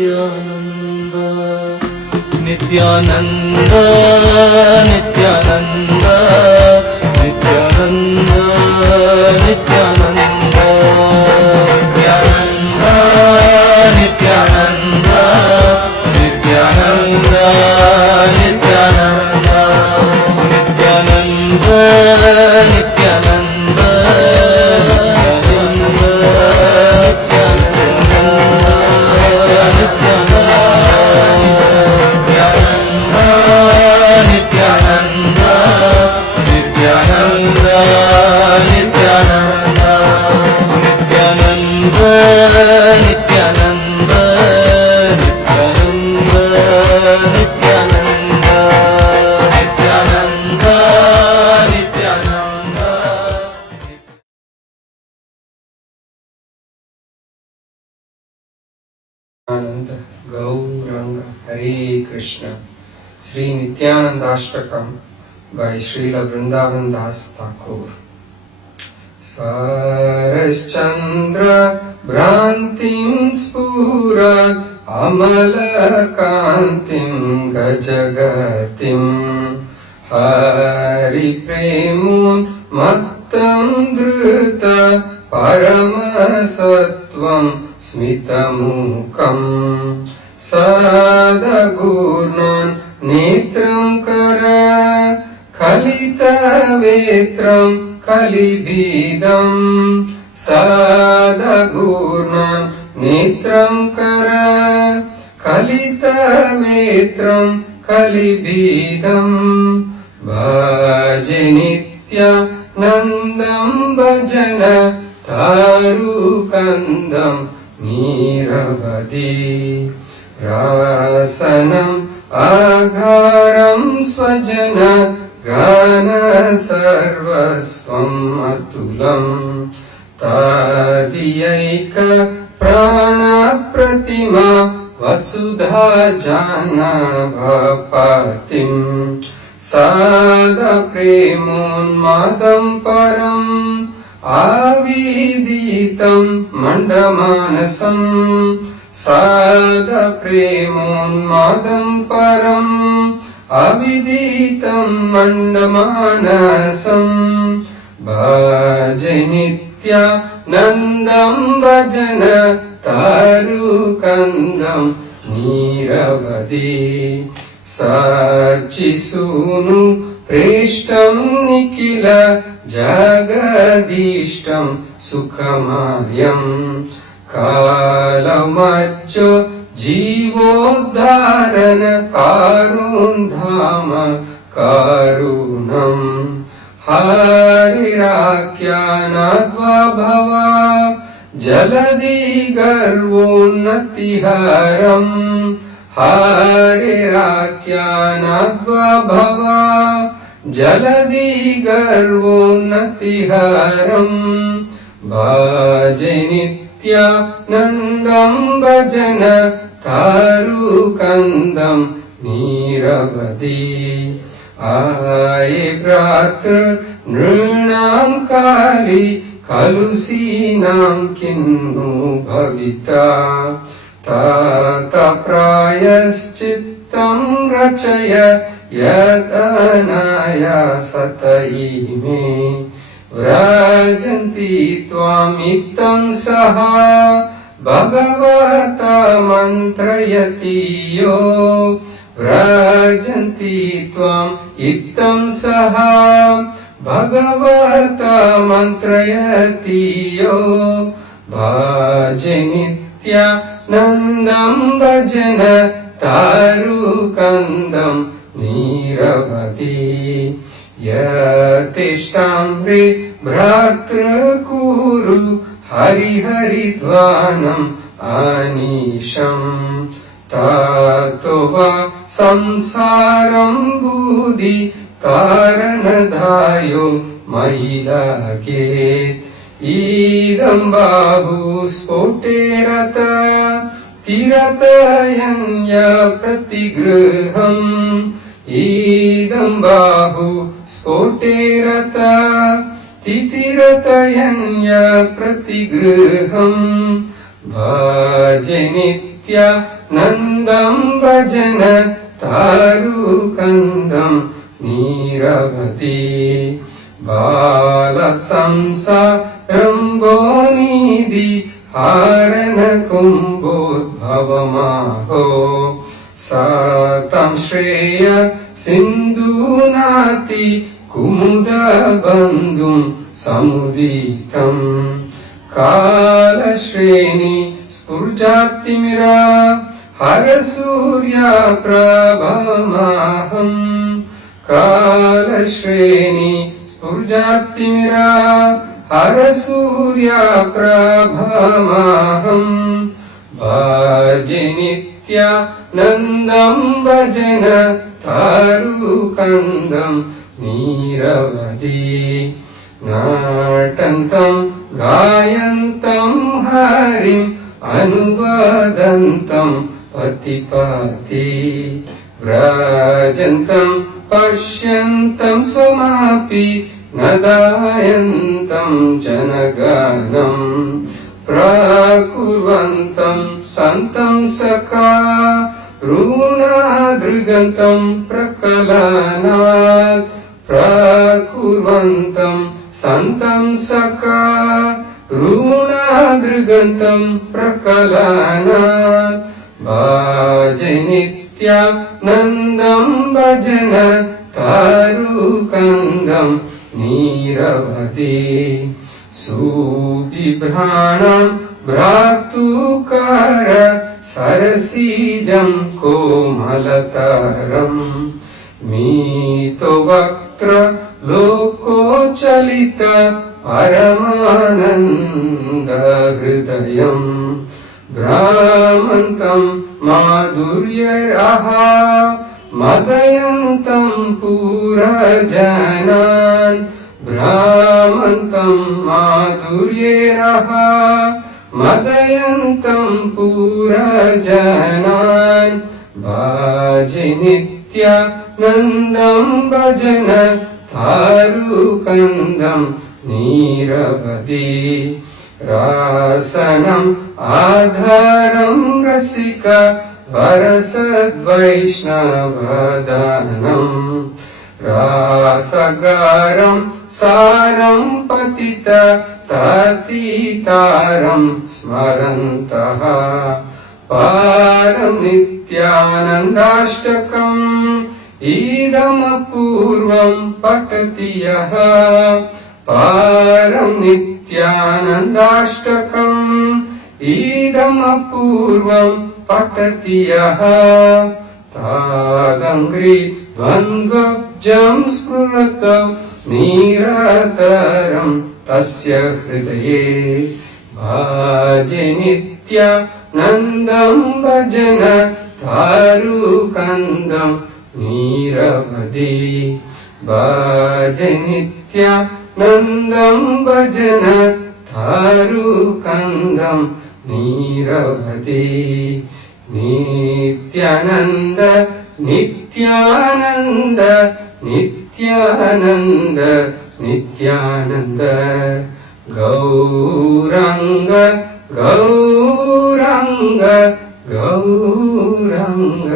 नित्यानन्द नित्यानन्द नित्यानन्द नित्यानन्द नित्यानन्द नित्यानन्द नित्यानन्द नित्यानन्द नित्यानन्द नित्यानन्द आनंद गौरंग हरे कृष्ण। श्री नित्यानंदाष्टकम by Srila Vrindavan Das Thakur। Sarashchandra Bhrantim Spurat Amalakantim Gajagatim Hari Premun Mattam Dhruta Paramasatvam Smitamukam Sadagurnan Netram Kara Kalitavetram Kalibidam Sadagurnan Netram Kara Kalitavetram Kalibidam Bhajanitya Nandam Bhajana Tarukandam Niravadi Rasanam Agharam Swajana Gana Sarvasvam Atulam Tadiyaika Prana Pratima Vasudha Jana Bhapatim Sada Premun Madam Param Aviditam Mandamanasam Sada Premun Madam Param Aviditam Mandamanasam Bhajanitya Nandam Bhajana Tarukandam Niravadi Sachisunu Preshtam Nikila Jagadishtam Sukhamayam Kalamaccho Jivodharana Karundhama Karunam Harirakyanadva Bhava Jaladi Garvonnatiharam Harirakyanadva Bhava Jaladi Garvonnatiharam Bhajanitya Nandam Bhajana Tarukandam Niravadi Aye Bratra Nrunam Kali Kalusinam Kinnu Bhavita Tata Prayaschittam Rachaya Yadanaya Sataime Vrajanti Tvamitam Saha Bhagavata Mantrayati Yo Vrajanti Tvam Ittam Saha Bhagavata Mantrayati Yo Bhajanitya Nandam Bhajana Tarukandam Niravadi Yatishtamri Bhratra Kuru Hari Hari Dvanam Anisham Tatova Samsaram Budi Taranadayo Mailage Idam Bahu Spoterata Tiratayanya Pratigraham Idam Bahu Spoterata Titiratayanya Pratigraham Bhajanitya నిత్యానందం భజన తారుకందం నీరవధి బాల సంసారంబోనిధి హారణ కుంభోద్భవమాహో సాతం శ్రేయ సింధూనాతి కుముద బంధుం సముదీతం కాలశ్రేణి స్ఫుర్జాతిమిరా హర సూర్య ప్రభమాహం కాలశ్రేణి స్ఫుర్జాతిమిరా హర సూర్య ప్రభమాహం భజే నిత్యానందం భజన తారుకందం నీరవధి నాటంతం గాయంతం హరిం అనువదంతం పతిపతి వ్రజంతం పశ్యంతం స్వమాపి నదాయంతం జనగణం ప్రకుర్వంతం సంతం సఖా రుణాదృగంతం ప్రకలనాత్ ప్రకుర్వంతం సంతం సఖా రుణాదృగంతం ప్రకలనాత్ భజే నిత్యానందం భజన తారుకందం నీరవధి సుబిభ్రాణం భ్రాతుకార సరసీజం కోమలతరం మీతో వక్త్ర లోకోచలిత పరమానంద హృదయం భ్రామంతం మాధుర్యరహ మదయంతం పురజనాన్ భ్రామంతం మాధుర్యరహ మదయంతం పురజనాన్ భజే నిత్యానందం భజన తారుకందం నీరవధి రాసనం ఆధారం రసిక వరసద్వైష్ణవదానం రాసగారం సారం పతిత తాతీతారం స్మరంతః పారం నిత్యానందాష్టకం ఈదమపూర్వం పఠతి యః పారం నిత్యానందాష్టకం ఈదమపూర్వం పఠతి యః తాదంగ్రి ద్వంద్వబ్జం స్మృతౌ నిరతరం తస్య హృదయే భజే నిత్యానందం భజన తారుకందం నీరవధి భజే నిత్యానందం భజన తారుకందం నీరవధి నిత్యానంద నిత్యానంద నిత్యానంద నిత్యానంద గౌరంగ గౌరంగ గౌరంగ